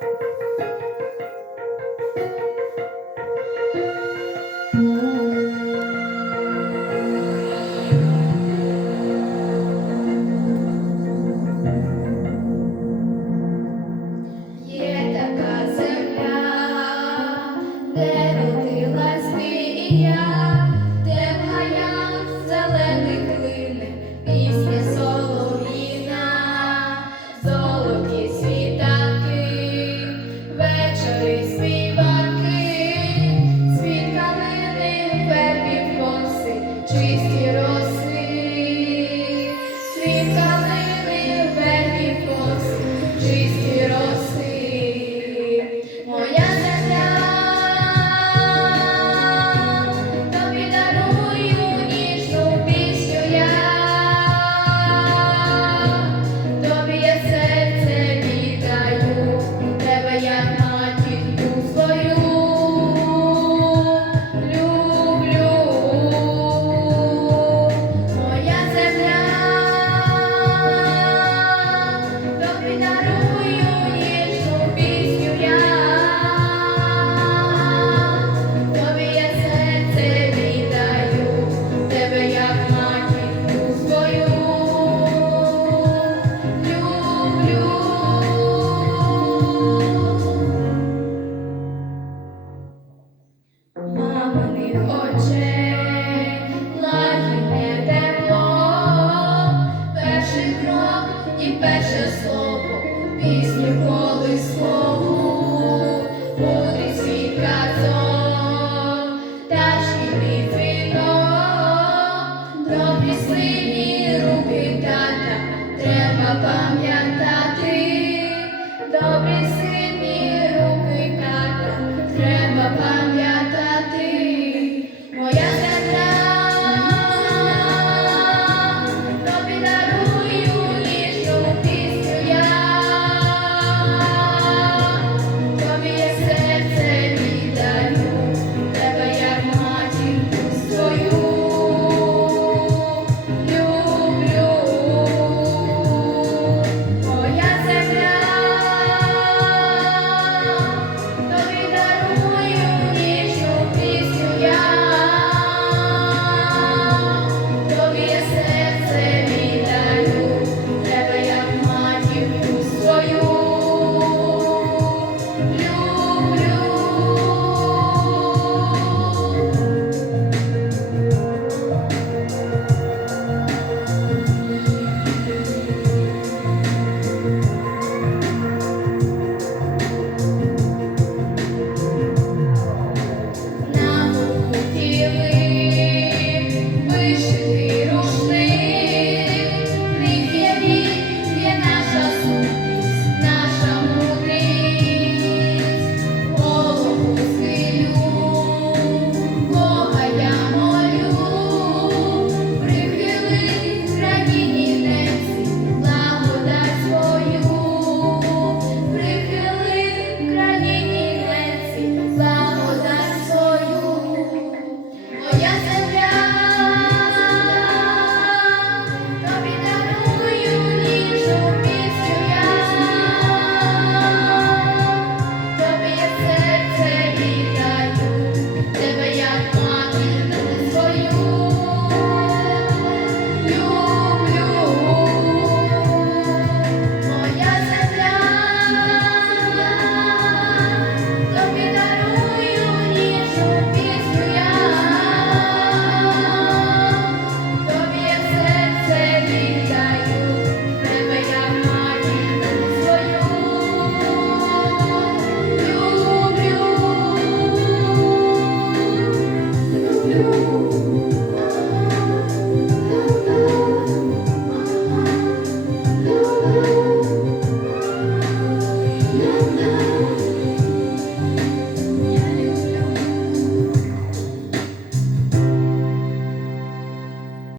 Є така земля, де Добрі сильні руки тата, треба пам'ятати, добрі. you.